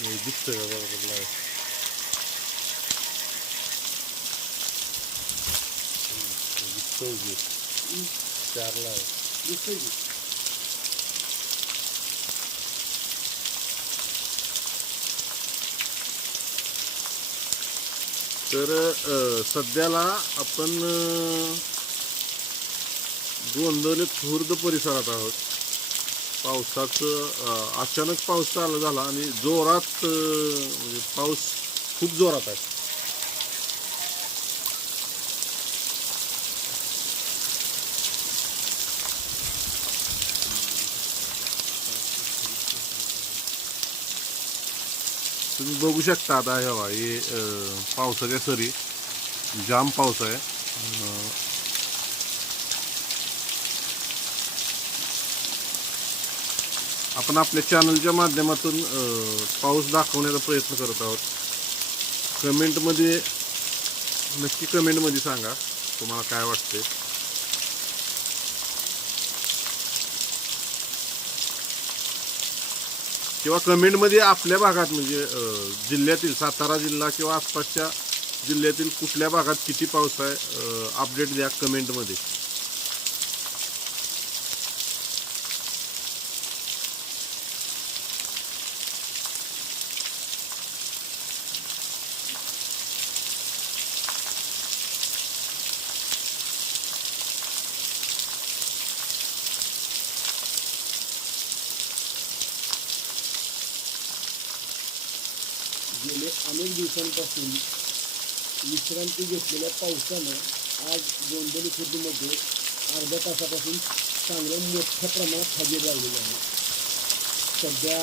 हे बरोबर दिसतोय की चारला आहे दिसतोय की तर सध्याला आपण गोंदवले खुर्द परिसरात आहोत. पावसाचं अचानक पाऊस चालू झाला आणि जोरात म्हणजे पाऊस खूप जोरात आहे. तुम्ही बघू शकता आता हे हे पावसाच्या सरी जाम पाऊस आहे. आपण आपल्या चॅनलच्या माध्यमातून पाऊस दाखवण्याचा प्रयत्न करत आहोत. कमेंटमध्ये नक्की कमेंटमध्ये सांगा तुम्हाला काय वाटते किंवा कमेंटमध्ये आपल्या भागात म्हणजे जिल्ह्यातील सातारा जिल्हा किंवा आसपासच्या जिल्ह्यातील कुठल्या भागात किती पाऊस आहे अपडेट द्या कमेंटमध्ये. अनेक दिवसांपासून विश्रांती घेतलेल्या पावसानं आज गोंदली खुर्दीमध्ये अर्ध्या तासापासून चांगल्या मोठ्या प्रमाणात हजेरी लावलेली आहे. सध्या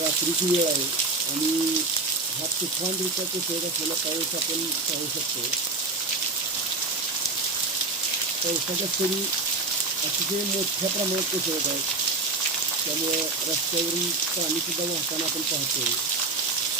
रात्रीची वेळ आहे आणि हा तुफानरित्या शेत असलेला पाऊस आपण पाहू शकतो. पावसाच्या सरी अतिशय मोठ्या प्रमाणात कोसळत आहेत. त्यामुळे रस्त्यावरून पाणीसुद्धा वाहताना आपण पाहतोय.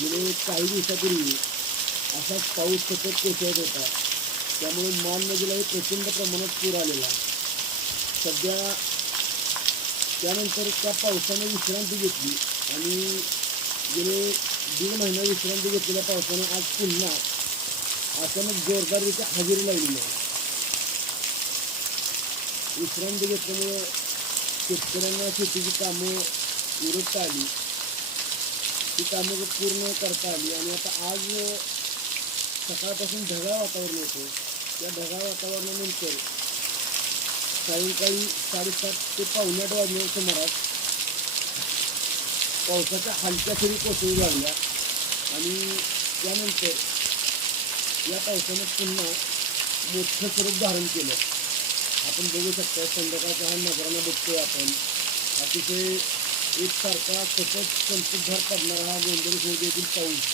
गेले काही दिवसापूर्वी असाच पाऊस सतत कोसळत होता. त्यामुळे मान नदीलाही प्रचंड प्रमाणात पूर आलेला सध्या त्यानंतर त्या पावसाने विश्रांती घेतली आणि गेले दीड महिना विश्रांती घेतलेल्या पावसानं आज पुन्हा अचानक जोरदाररीत्या हजेरी लावलेली आहे. विश्रांती घेतल्यामुळे शेतकऱ्यांना शेतीची कामं उरकता आली. ती कामं पूर्ण करता आली आणि आता आज सकाळपासून ढगाळ वातावरण होतं. त्या ढगाळ वातावरणानंतर सायंकाळी साडेसात ते पावणे आठ वाजल्या सुमारास पावसाच्या हलक्या सरी कोसळू लागल्या आणि त्यानंतर या पावसानं पुन्हा मोठं स्वरूप धारण केलं. आपण बघू शकता संध्याकाळच्या हा नजराना बघतोय आपण. अतिशय एकसारखा सतत संततधार पडणारा हा गोंधळ होऊ देखील पाऊस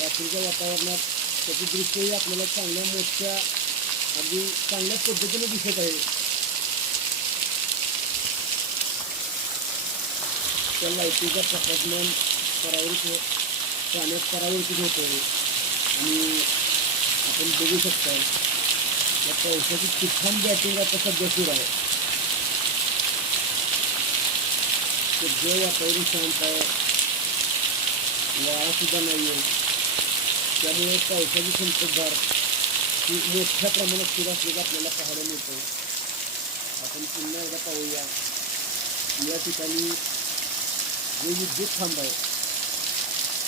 रात्रीच्या वातावरणात त्याचे दृश्यही आपल्याला चांगल्या मोठ्या अगदी चांगल्या पद्धतीने दिसत आहे. त्या लाईटीचा प्रकाशमान परावृत पाण्यात परावर्तित होतो आणि आपण बघू शकता या पावसाची तुफान बॅटिंग आता सध्या सुरू आहे. सगळं वातावरण शांत आहे वाळासुद्धा नाही आहे. त्यामुळे पावसाची संततधार ही मोठ्या प्रमाणात सुरू असलेलं आपल्याला पाहायला मिळतं. आपण पुन्हा एकदा पाहूया. या ठिकाणी जे विद्युत थांब आहे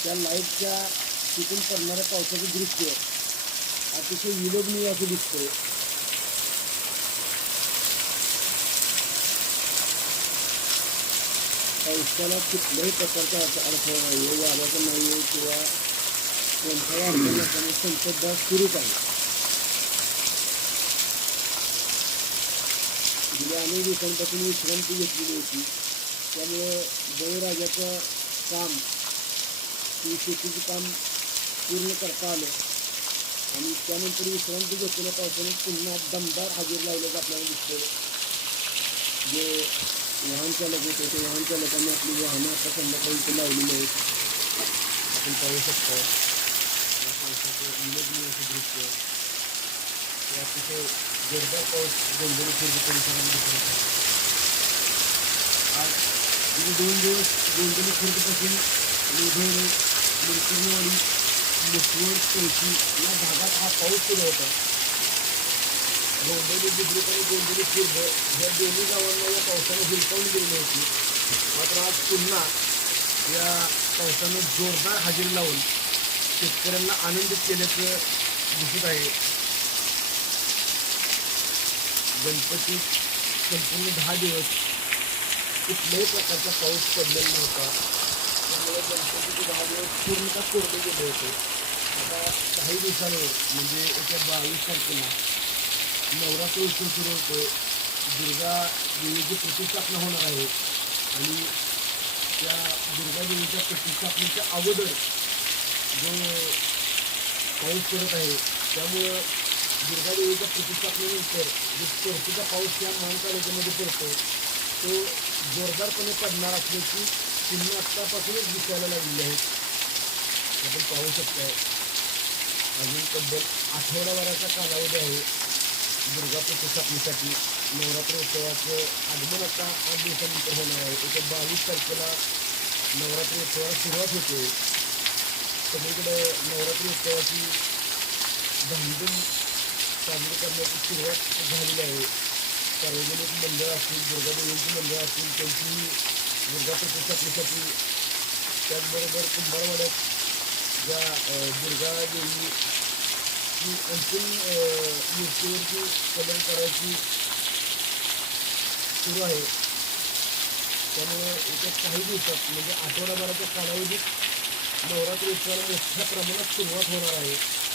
त्या लाईटच्या तिथून पडणाऱ्या पावसाचं दृश्य अतिशय विलोभनीय असं दिसतंय पावसाला कुठल्याही प्रकारचा अर्थ अडथळा नाही आहे वाऱ्याचा नाही आहे किंवा कोणत्याही अडचण नसताना संततधार सुरूच आहे गेल्या अनेक दिवसांपासून विश्रांती घेतलेली होती त्यामुळं बळीराजाचं काम ते शेतीचं काम पूर्ण करता आलं आणि त्यानंतर विश्रांती घेतलेल्या पावसाने पुन्हा दमदार हजेरी लावल्याचं आपल्याला दिसतंय जे वाहन चालक होते ते वाहन चालकांनी आपली वाहनं आता संध्याकाळी इथे लावलेली आहेत आपण पाहू शकतो या पावसाचं निलग्न असं दृश्य हे अतिशय जोरदार पाऊस गोंधळी खुर्द परिसरामध्ये पडत आहे आज गेले दोन दिवस गोंधळी खुर्दपासून उभेरे मुलकर्णवाडी मुसवड चौकी या भागात हा पाऊस सुरू होता गोंदवली बुद्रुक आणि गोंदवली खुर्द या दोन्ही गावांना या पावसाने हिरकावून गेलेली होती. मात्र आज पुन्हा या पावसानं जोरदार हजेरी लावून शेतकऱ्यांना आनंदित केल्याचं दिसत आहे. गणपती संपूर्ण दहा दिवस कुठल्याही प्रकारचा पाऊस पडलेला नव्हता. त्यामुळे गणपतीचे दहा दिवस पूर्णतः कोरडे गेले होते. आता काही दिवसांवर म्हणजे एका बावीस तारखेला नवरात्र उत्सव सुरू होतो दुर्गा देवीची प्रतिष्ठापना होणार आहे. आणि त्या दुर्गा देवीच्या प्रतिष्ठापनेच्या अगोदर जो पाऊस पडत आहे त्यामुळं दुर्गा देवीच्या प्रतिष्ठापनेनंतर जो परतीचा पाऊस त्या मान पडतो तो जोरदारपणे पडणार असल्याची चिन्ह आत्तापासूनच दिसायला लागलेली आहेत. आपण पाहू शकतो अजून तब्बल आठवडाभराचा कालावधी आहे. दुर्गा प्रतिष्ठापनेसाठी नवरात्र उत्सवाचं आगमन आता आठ दिवसानंतर होणार आहे. त्याच्या बावीस तारखेला नवरात्री उत्सवाला सुरुवात होते. सगळीकडे नवरात्री उत्सवाची धामधूम साजरी करण्याची सुरुवात झालेली आहे. सार्वजनिक मंडळ असतील दुर्गादेवींची मंडळं असतील त्यांची दुर्गा प्रतिष्ठापनेसाठी त्याचबरोबर कुंभारवाड्यात ज्या देवी ही अंतिम मिरचीवरची कलर करायची सुरू आहे. त्यामुळे येत्या काही दिवसात म्हणजे आठवडाभराच्या कालावधीत नवरात्री उत्सवाला मोठ्या प्रमाणात सुरुवात होणार आहे.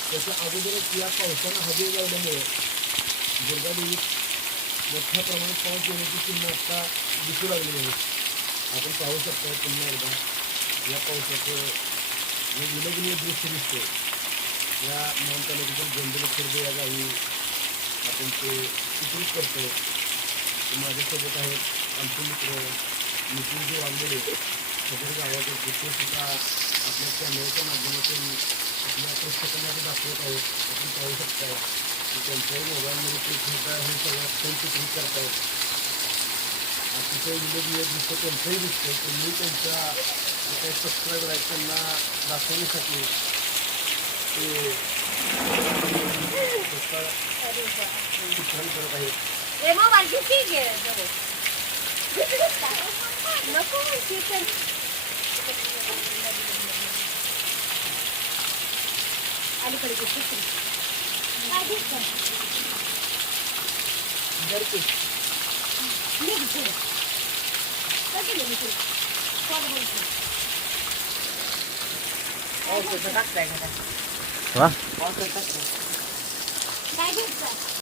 त्याच्या अगोदरच या पावसानं हजेरी लावल्यामुळे दुर्गादेवीत मोठ्या प्रमाणात पाऊस येण्याची चिन्ह आता दिसू लागलेली आहेत आपण पाहू शकतो पुन्हा एकदा या पावसाचं म्हणजे हे विलग्नीय दृश्य दिसते या मान तालुक्यातील गोंधळ खुर्द या गावी आपण ते चित्रित करतो माझ्यासोबत आहेत आमचे मित्र नितीनजी वागलेले सदर गावातील ते सुद्धा आपल्या कॅमेऱ्याच्या माध्यमातून आपल्या ते दाखवत आहोत आपण पाहू शकता की त्यांच्याही मोबाईलमध्ये ते सुद्धा हे सगळं फ़ोन चित्रित करतायत अतिशय विलगीय दृश्य त्यांचंही दिसतं तुम्ही त्यांच्या जे काही सबस्क्राईबर आहेत त्यांना Remove sige. Naku, chicken. అలికడికి చికెన్ దొరికి it. చూడు తగ్గింది మీకు చూడు ఓకే కదా काय